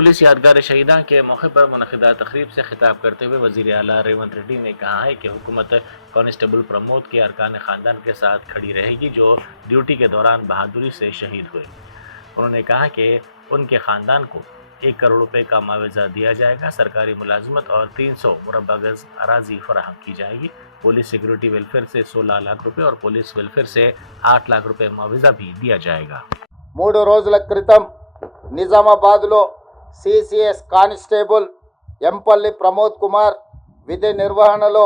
Police यादगार शहीदा के मौके पर मुनक़िदा तकरीब से खिताब करते हुए वज़ीर आला रेवंत रेड्डी ने कहा है कि हुकूमत कांस्टेबल प्रमोद के अरकान ख़ानदान के साथ खड़ी रहेगी जो ड्यूटी के दौरान बहादुरी से शहीद हुए। उन्होंने कहा कि उनके ख़ानदान को 1 करोड़ रुपए का मुआवजा दिया जाएगा, सरकारी मुलाजमत और 300 मुरब्बा गज अराजी फराहम की जाएगी। पुलिस सिक्योरिटी वेलफेयर से 16 लाख रुपए और पुलिस वेलफेयर से 8 लाख रुपए मुआवजा भी दिया जाएगा। 3 రోజుల క్రితం నిజామాబాద్లో సిసిఎస్ కానిస్టేబుల్ ఎంపల్లి ప్రమోద్ కుమార్ విధి నిర్వహణలో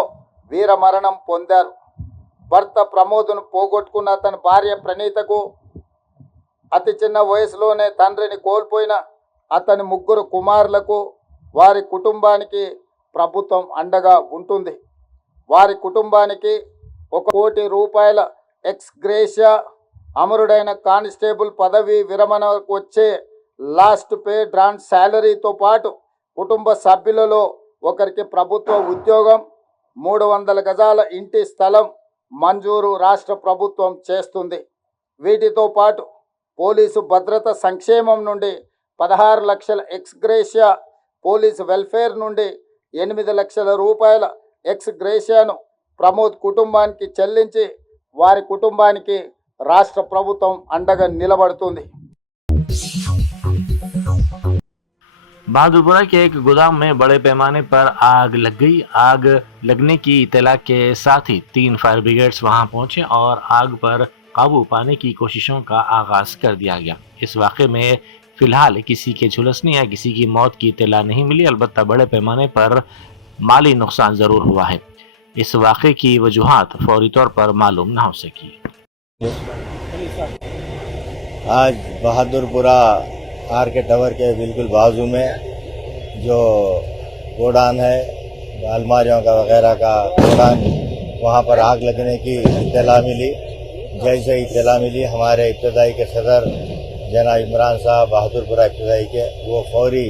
వీరమరణం పొందారు. భర్త ప్రమోద్ను పోగొట్టుకున్న అతని భార్య ప్రణీతకు అతి చిన్న వయసులోనే తండ్రిని కోల్పోయిన అతని 3 కుమారులకు వారి కుటుంబానికి ప్రభుత్వం అండగా ఉంటుంది. వారి కుటుంబానికి 1 కోటి రూపాయల ఎక్స్ గ్రేషియా, అమరుడైన కానిస్టేబుల్ పదవి విరమణకు వచ్చే లాస్ట్ పే డ్రాన్ శాలరీతో పాటు కుటుంబ సభ్యులలో ఒకరికి ప్రభుత్వ ఉద్యోగం, 300 గజాల ఇంటి స్థలం మంజూరు రాష్ట్ర ప్రభుత్వం చేస్తుంది. వీటితో పాటు పోలీసు భద్రత సంక్షేమం నుండి 16 లక్షల ఎక్స్ గ్రేషియా, పోలీసు వెల్ఫేర్ నుండి 8 లక్షల రూపాయల ఎక్స్ గ్రేషియాను ప్రమోద్ కుటుంబానికి చెల్లించి వారి కుటుంబానికి రాష్ట్ర ప్రభుత్వం అండగా నిలబడుతుంది. बहादुरपुरा के एक गोदाम में बड़े पैमाने पर आग लग गई। आग लगने की इत्तला के साथ ही 3 फायर ब्रिगेड्स वहां पहुंचे और आग पर काबू पाने की कोशिशों का आगाज कर दिया गया। इस वाक़े में फिलहाल किसी के झुलसने या किसी की मौत की इत्तला नहीं मिली, अलबत्ता बड़े पैमाने पर माली नुकसान ज़रूर हुआ है। इस वाक़े की वजूहात फौरी तौर पर मालूम न हो सकी। आज बहादुरपुरा आर के टावर के बिल्कुल बाजू में जो गोडान है, अलमारियों का वगैरह का गोडान, वहाँ पर आग लगने की इत्तला मिली। जैसे इत्तला मिली हमारे इब्तदाई के सदर जनाब इमरान साहब बहादुरपुरा इब्तदाई के, वो फौरी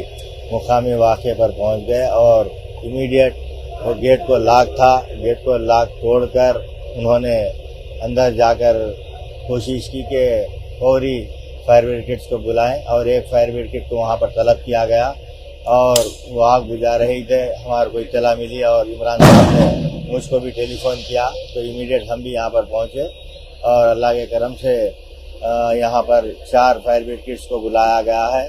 मुकामी वाक़े पर पहुँच गए और इमीडिएट वो गेट को लॉक था, गेट को लॉक तोड़कर उन्होंने अंदर जाकर कोशिश की कि फौरी फायर ब्रिगेड्स को बुलाएं और एक फायर ब्रिगेड को वहाँ पर तलब किया गया और वो आग बुझा रही थे। हमारे को इत्तला मिली और इमरान साहब ने मुझको भी टेलीफोन किया तो इमीडिएट हम भी यहाँ पर पहुँचे और अल्लाह के करम से यहाँ पर 4 फायर ब्रिगेड्स को बुलाया गया है।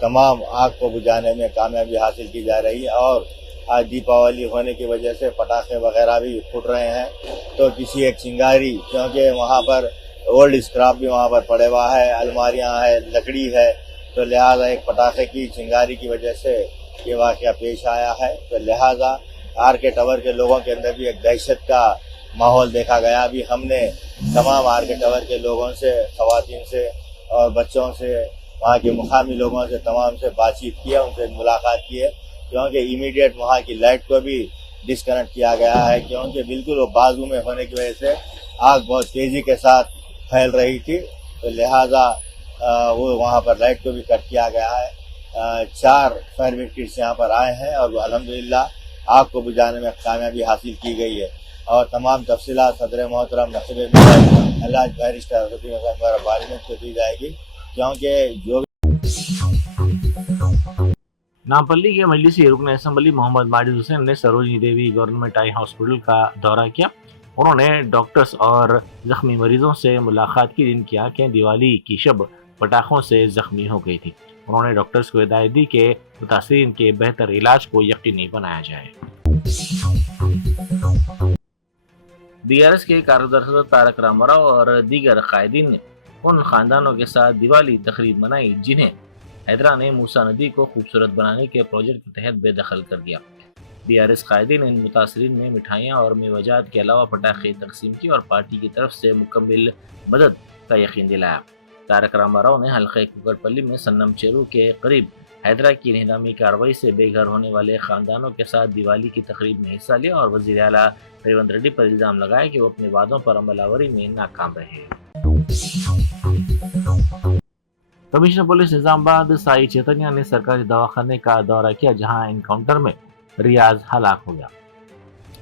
तमाम आग को बुझाने में कामयाबी हासिल की जा रही है और आज दीपावली होने की वजह से पटाखे वगैरह भी फूट रहे हैं, तो किसी एक चिंगारी, क्योंकि वहाँ पर ओल्ड स्क्रैप भी वहाँ पर पड़े हुआ है, अलमारियाँ है, लकड़ी है, तो लिहाजा एक पटाखे की चिंगारी की वजह से ये वाक़या पेश आया है। तो लिहाजा आर के टावर के लोगों के अंदर भी एक दहशत का माहौल देखा गया। अभी हमने तमाम आर के टावर के लोगों से, ख़वातीन से और बच्चों से, वहाँ के मुकामी लोगों से तमाम से बातचीत की है, उनसे मुलाकात की है, क्योंकि इमीडिएट वहाँ की लाइट को भी डिस्कनेक्ट किया गया है, क्योंकि बिल्कुल वो बाजू में होने की वजह से आग बहुत तेज़ी के साथ फैल रही थी। तो लिहाजा वो वहाँ पर लाइट को भी कट किया गया है। 4 फायर ब्रिगेड्स यहाँ पर आए हैं और अल्हम्दुलिल्लाह आग को बुझाने में कामयाबी हासिल की गई है और तमाम तफसीलात सदर मोहतरम नसीब अल्लाह बैरिस्टर पार्लियामेंट को दी जाएगी, क्योंकि जो नामपल्ली के मजलिसी रुकन असम्बली मोहम्मद माजिद हुसैन ने सरोजनी देवी गवर्नमेंट आई हॉस्पिटल का दौरा किया। उन्होंने डॉक्टर्स और ज़ख्मी मरीजों से मुलाकात की जिनकी आंखें दिवाली की शब पटाखों से ज़ख्मी हो गई थी। उन्होंने डॉक्टर्स को हिदायत दी कि मुतासिरीन के बेहतर इलाज को यकीनी बनाया जाए। DRS के कारकुन सदर तारक रामाराव और दीगर कायदीन ने उन ख़ानदानों के साथ दिवाली तकरीब मनाई जिन्हें हैदरा ने मूसा नदी को खूबसूरत बनाने के प्रोजेक्ट के तहत बेदखल कर दिया। DRS कायदीन इन मुतासरीन में मिठाइयाँ और मेवाजात के अलावा पटाखे तकसीम की और पार्टी की तरफ से मुकम्मल मदद का यकीन दिलाया। तारक रामाराव ने हल्के कुकरपल्ली में सन्नम चेरू के करीब हैदरा की इन्हदामी कार्रवाई से बेघर होने वाले ख़ानदानों के साथ दिवाली की तकरीब में हिस्सा लिया और वज़ीर आला रेवंत रेड्डी पर इल्ज़ाम लगाया कि वो अपने वादों पर अमलावरी में नाकाम रहे। कमिश्नर पुलिस निजामाबाद साई चैतन्या ने सरकारी दवाखाने का दौरा किया, जहां एनकाउंटर में रियाज हलाक हो गया।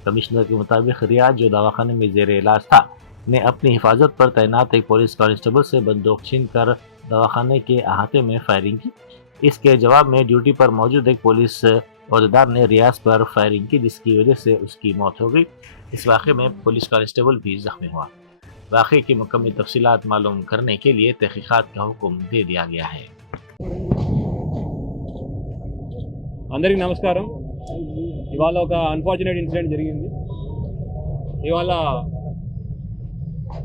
कमिश्नर के मुताबिक रियाज, जो दवाखाने में जेर इलाज था, ने अपनी हिफाजत पर तैनात एक पुलिस कांस्टेबल से बंदूक छीन कर दवाखाने के अहाते में फायरिंग की। इसके जवाब में ड्यूटी पर मौजूद एक पुलिस अहदेदार ने रियाज पर फायरिंग की, जिसकी वजह से उसकी मौत हो गई। इस वाक़े में पुलिस कांस्टेबल भी जख्मी हुआ। वाक़े की मुकम्मल तफसीलात मालूम करने के लिए तहकीकात का हुक्म दे दिया गया है। అందరికీ నమస్కారం. ఇవాళ ఒక అన్ఫార్చునేట్ ఇన్సిడెంట్ జరిగింది. ఇవాళ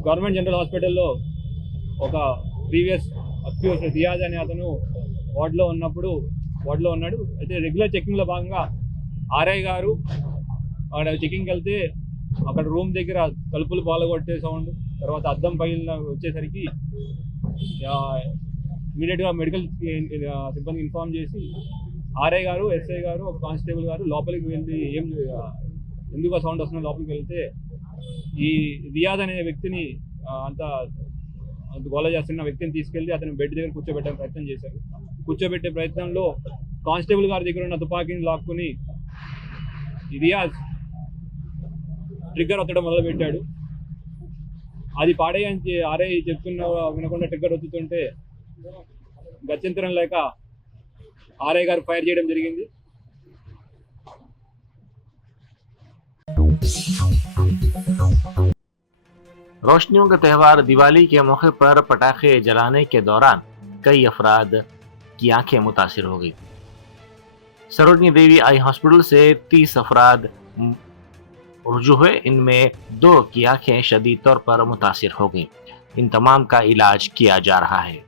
గవర్నమెంట్ జనరల్ హాస్పిటల్లో ఒక ప్రీవియస్ అక్యూజ్ రియాజ్ అనే అతను వార్డులో ఉన్నాడు. అయితే రెగ్యులర్ చెకింగ్లో భాగంగా ఆర్ఐ గారు అక్కడ చెకింగ్కి వెళ్తే అక్కడ రూమ్ దగ్గర తలుపులు పాలగొట్టే సౌండ్, తర్వాత అద్దం పగిలిన వచ్చేసరికి ఇమీడియట్గా మెడికల్ సిబ్బందికి ఇన్ఫార్మ్ చేసి ఆర్ఐ గారు, ఎస్ఐ గారు, ఒక కానిస్టేబుల్ గారు లోపలికి వెళ్ళి ఎందుకు సౌండ్ వస్తుందో లోపలికి వెళ్తే ఈ రియాజ్ అనే వ్యక్తిని అంత గోల చేస్తున్న వ్యక్తిని తీసుకెళ్లి అతను బెడ్ దగ్గర కూర్చోబెట్టే ప్రయత్నం చేశారు. కూర్చోబెట్టే ప్రయత్నంలో కానిస్టేబుల్ గారి దగ్గర ఉన్న తుపాకీని లాక్కుని రియాజ్ ట్రిగ్గర్ ఒత్తడం మొదలుపెట్టాడు. అది పాడేయని ఆర్ఐ చెప్తున్న వినకుండా ట్రిగ్గర్ ఒత్తుతుంటే గత్యంతరం లేక ఆర్ఐ గారు ఫైర్ చేయడం జరిగింది. रोशनियों का त्यौहार दिवाली के मौके पर पटाखे जलाने के दौरान कई अफराद की आंखें मुतासिर हो गई। सरोजनी देवी आई हॉस्पिटल से 30 अफराद रुजू हुए। इनमें 2 की आंखें शदीद तौर पर मुतासिर हो गई। इन तमाम का इलाज किया जा रहा है।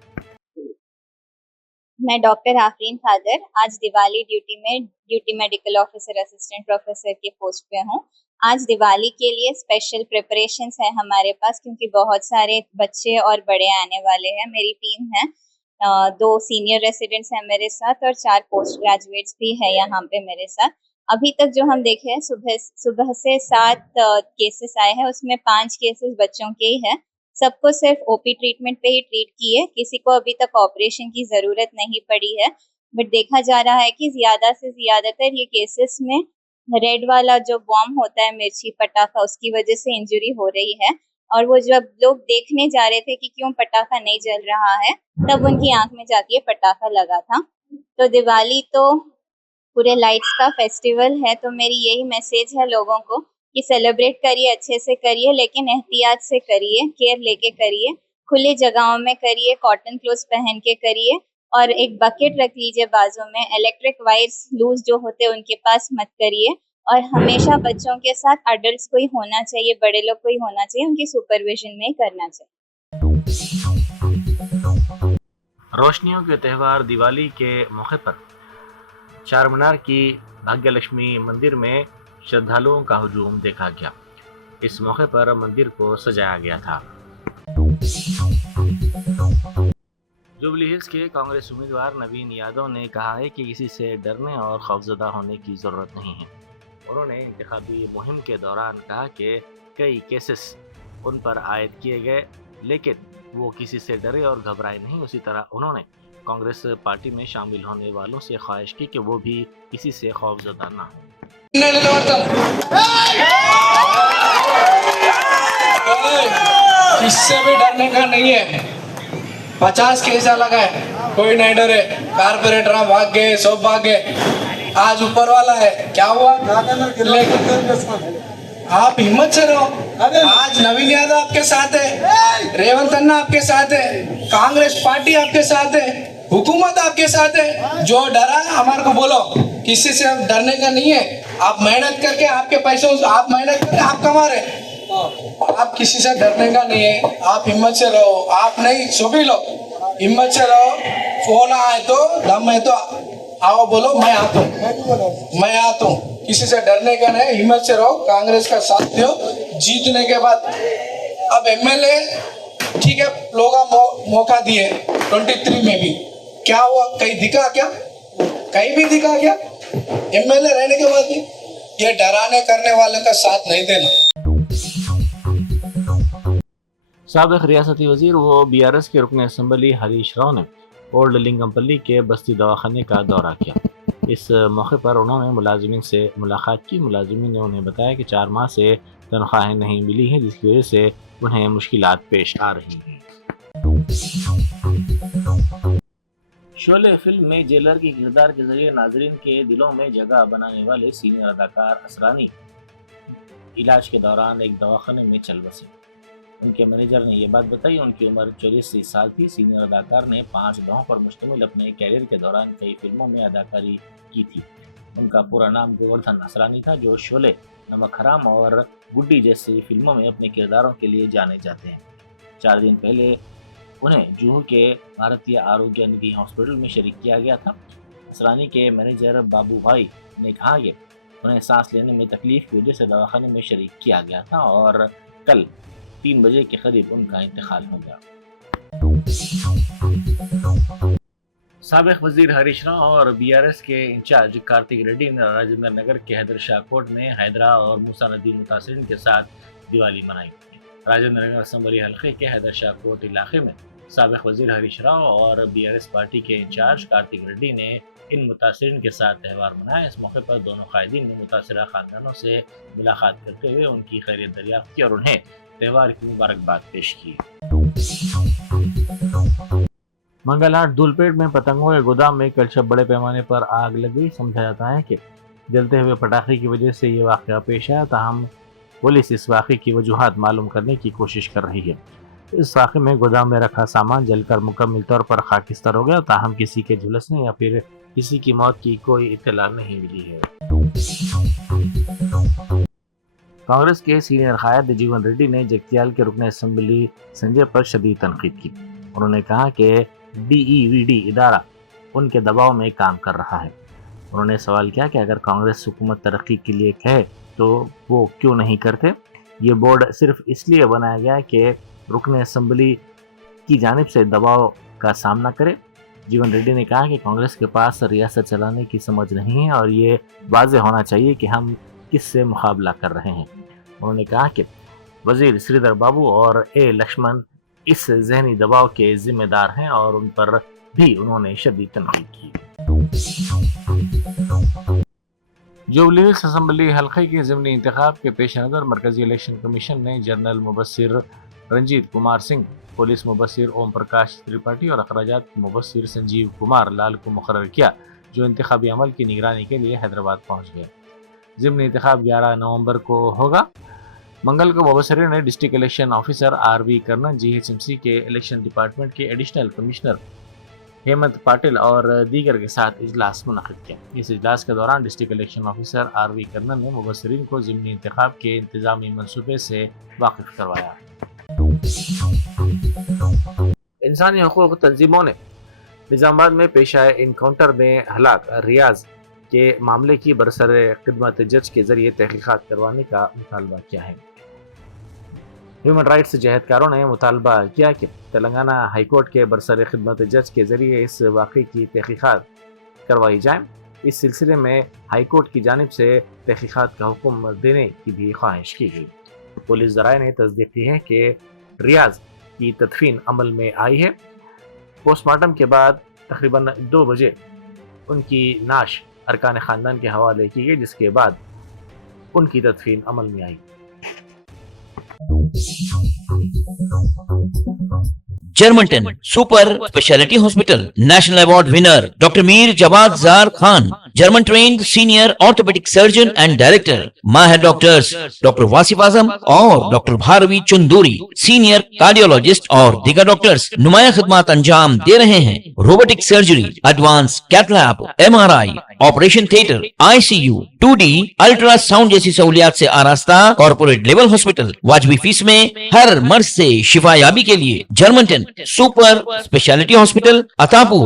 मैं डॉक्टर आफरीन खादर आज Diwali duty medical officer assistant professor के पोस्ट पे हूँ। आज दिवाली के लिए स्पेशल प्रिपरेशंस है हमारे पास, क्योंकि बहुत सारे बच्चे और बड़े आने वाले हैं। मेरी टीम है, 2 सीनियर रेसिडेंट्स हैं मेरे साथ और 4 पोस्ट ग्रेजुएट्स भी है यहाँ पे मेरे साथ। अभी तक जो हम देखे हैं सुबह से 7 केसेस आए हैं, उसमें 5 केसेस बच्चों के ही है। सबको सिर्फ ओपी ट्रीटमेंट पे ही ट्रीट किए, किसी को अभी तक ऑपरेशन की जरूरत नहीं पड़ी है। बट देखा जा रहा है कि ज्यादा से ज्यादातर ये केसेस में रेड वाला जो बॉम्ब होता है, मिर्ची पटाखा, उसकी वजह से इंजरी हो रही है। और वो जब लोग देखने जा रहे थे कि क्यों पटाखा नहीं जल रहा है, तब उनकी आंख में जाके पटाखा लगा था। तो दिवाली तो पूरे लाइट्स का फेस्टिवल है, तो मेरी यही मैसेज है लोगों को कि सेलिब्रेट करिए, अच्छे से करिए, लेकिन एहतियात से करिए, केयर लेके करिए, खुली जगहों में करिए, कॉटन क्लोथ्स पहन के करिए और एक बकेट रख लीजिए बाजू में। इलेक्ट्रिक वायर्स लूज जो होते हैं उनके पास मत करिए। और हमेशा बच्चों के साथ अडल्ट्स कोई होना चाहिए, बड़े लोग कोई होना चाहिए, उनकी सुपरविजन में ही करना चाहिए। रोशनियों के त्यौहार दिवाली के मौके पर चारमीनार की भाग्यलक्ष्मी मंदिर में श्रद्धालुओं का हुजूम देखा गया। इस मौके पर मंदिर को सजाया गया था। जुबली हिल्स के कांग्रेस उम्मीदवार नवीन यादव ने कहा है कि किसी से डरने और खौफजदा होने की जरूरत नहीं है। उन्होंने इंतखाबी मुहिम के दौरान कहा कि कई केसेस उन पर आयद किए गए, लेकिन वो किसी से डरे और घबराए नहीं। उसी तरह उन्होंने कांग्रेस पार्टी में शामिल होने वालों से ख्वाहिश की कि वो भी किसी से खौफजदा ना हो। किससे भी डरने का नहीं है। 50 केस लगा है, कोई नहीं डरे। कारपोरेटर भाग गए, सब भाग गए। आज ऊपर वाला है, क्या हुआ? आप हिम्मत से रहो। आज नवीन यादव आपके साथ है, रेवंत अन्ना आपके साथ है, कांग्रेस पार्टी आपके साथ है, हुकूमत आपके साथ है। जो डरा है हमारे को बोलो, किसी से डरने का नहीं है। आप मेहनत करके आपके पैसों आप मेहनत करके आप कमा रहे, आप किसी से डरने का नहीं है। आप हिम्मत से रहो। आप नहीं, सभी लोग हिम्मत से रहो। फोन आए तो दम है तो आओ, बोलो मैं आता हूँ, मैं आता हूँ। किसी से डरने का नहीं, हिम्मत से रहो। कांग्रेस का साथ दो। जीतने के बाद अब एमएलए ठीक है, लोग मौका दिए 23 में भी, क्या हुआ? कहीं दिखा क्या? कहीं भी दिखा क्या? एमएलए रहने के बाद भी ये डराने करने वाले का साथ नहीं देना। साबिक रियासती वजीर व बीआरएस के रुकन असम्बली हरीश राव ने ओल्ड लिंगमपल्ली के बस्ती दवाखाने का दौरा किया। इस मौके पर उन्होंने मुलाजिमीन से मुलाकात की। मुलाजिमीन ने उन्हें बताया कि 4 माह से तनख्वाहें नहीं मिली हैं, जिसकी वजह से उन्हें मुश्किलात पेश आ रही हैं। शोले फिल्म में जेलर के किरदार के जरिए नाजरीन के दिलों में जगह बनाने वाले सीनियर अदाकार असरानी इलाज के दौरान एक दवाखाने में चल बसे। उनके मैनेजर ने यह बात बताई। उनकी उम्र 84 साल थी। सीनियर अदाकार ने 5 दौहों पर मुश्तमिल अपने कैरियर के दौरान कई फिल्मों में अदाकारी की थी। उनका पूरा नाम गोवर्धन असरानी था, जो शोले, नमक हराम और गुड्डी जैसी फिल्मों में अपने किरदारों के लिए जाने जाते हैं। 4 दिन पहले उन्हें जुहू के भारतीय आरोग्य निधि हॉस्पिटल में शरीक किया गया था। असरानी के मैनेजर बाबू भाई ने कहा कि उन्हें सांस लेने में तकलीफ की वजह से दवाखाने में शरीक किया गया था और कल 3 बजे के करीब उनका इंतकाल हो गया। साबिक वजीर हरीश राव और बीआरएस के इंचार्ज कार्तिक रेड्डी ने राजेंद्र नगर के हैदर शाह कोर्ट में हैदरा और मूसा नदी मुतासिरीन के साथ दिवाली मनाई। राजेंद्र नगर असम्बली हल्के के हैदर शाह कोर्ट इलाके में साबिक वजीर हरीश राव और बीआरएस पार्टी के इंचार्ज कार्तिक रेड्डी ने इन मुतासिरीन के साथ त्यौहार मनाया। इस मौके पर दोनों कायदीन ने मुतासिरा खानदानों से मुलाकात करते हुए उनकी खैरियत दरियाफ्त की और उन्हें त्यौहार की मुबारकबाद पेश की। मंगलहाट धूलपेट में पतंगों के गोदाम में कल शब बड़े पैमाने पर आग लगी। समझा जाता है कि जलते हुए पटाखे की वजह से ये वाक़या पेश आया। ताहम पुलिस इस वाक़े की वजूहात मालूम करने की कोशिश कर रही है। इस वाक़े में गोदाम में रखा सामान जलकर मुकम्मल तौर पर खाकिस्तार हो गया। ताहम किसी के झुलसने या फिर किसी की मौत की कोई इत्तला नहीं मिली है। कांग्रेस के सीनियर कायद जीवन रेड्डी ने जगतियाल के रुकन असम्बली संजय पर शदीद तनकीद की। उन्होंने कहा कि DEVD इदारा उनके दबाव में काम कर रहा है। उन्होंने सवाल किया कि अगर कांग्रेस हुकूमत तरक्की के लिए कहे तो वो क्यों नहीं करते। ये बोर्ड सिर्फ इसलिए बनाया गया कि रुकन असम्बली की जानिब से दबाव का सामना करे। जीवन रेड्डी ने कहा कि कांग्रेस के पास रियासत चलाने की समझ नहीं है और ये वाज़ेह होना चाहिए कि हम किससे मुकाबला कर रहे हैं। उन्होंने कहा कि वजीर श्रीधर बाबू और A लक्ष्मण इस जहनी दबाव के जिम्मेदार हैं और उन पर भी उन्होंने शदीद तनकीद की। जुबली हिल्स असम्बली हल्के के ज़िमनी इंतखाब के पेश नज़र मरकजी इलेक्शन कमीशन ने जनरल मुबस्सिर रंजीत कुमार सिंह, पुलिस मुबस्सिर ओम प्रकाश त्रिपाठी और अखराजात मुबस्सिर संजीव कुमार लाल को मुकर्रर किया, जो इंतखाबी अमल की निगरानी के लिए हैदराबाद पहुँच गए। ज़िमनी इंतखाब 11 नवंबर को होगा। मंगल को मुबस्सिर ने district election officer RV Karnan GHMC के इलेक्शन डिपार्टमेंट के एडिशनल कमिश्नर हेमंत पाटिल और दीगर के साथ इजलास मुनक़िद किया। इस इजलास के दौरान district election officer RV Karnan ने मुबस्सिरीन को ज़िमनी इंतखाब के इंतजामी मनसूबे से वाकिफ करवाया। इंसानी हकूक़ तंजीमों ने निज़ामाबाद में पेश आए इनकाउंटर में हलाक रियाज के मामले की बरसरे खिदमत जज के जरिए तहकीक़ात करवाने का मुतालबा किया है। ह्यूमन राइट्स जहदकारों ने मुतालबा किया कि तेलंगाना हाईकोर्ट के बरसरे खिदमत जज के जरिए इस वाक़े की तहकीक़ात करवाई जाए। इस सिलसिले में हाईकोर्ट की जानिब से तहकीक़ात का हुक्म देने की भी ख्वाहिश की गई। पुलिस ज़राए ने तस्दीक की है कि रियाज की तदफीन अमल में आई है। पोस्टमार्टम के बाद तकरीबन 2 बजे उनकी नाश अरकान ख़ानदान के हवाले की गई, जिसके बाद उनकी तदफीन अमल में आई। Germanten super speciality hospital national award winner doctor Mir Jawad Zar Khan, German trained senior orthopaedic surgeon and director, माहिर डॉक्टर्स डॉक्टर वासिफ आजम और doctor Bharavi Chanduri, senior cardiologist और दीगर डॉक्टर्स नुमाया खिदमत अंजाम दे रहे हैं। Robotic surgery, advance cath lab, MRI, operation theatre, ICU, 2D ultrasound जैसी सहूलियात से आरास्ता कॉर्पोरेट लेवल हॉस्पिटल। वाजबी फीस में हर मर्ज से शिफायाबी के लिए Germanton super speciality hospital, Attapur,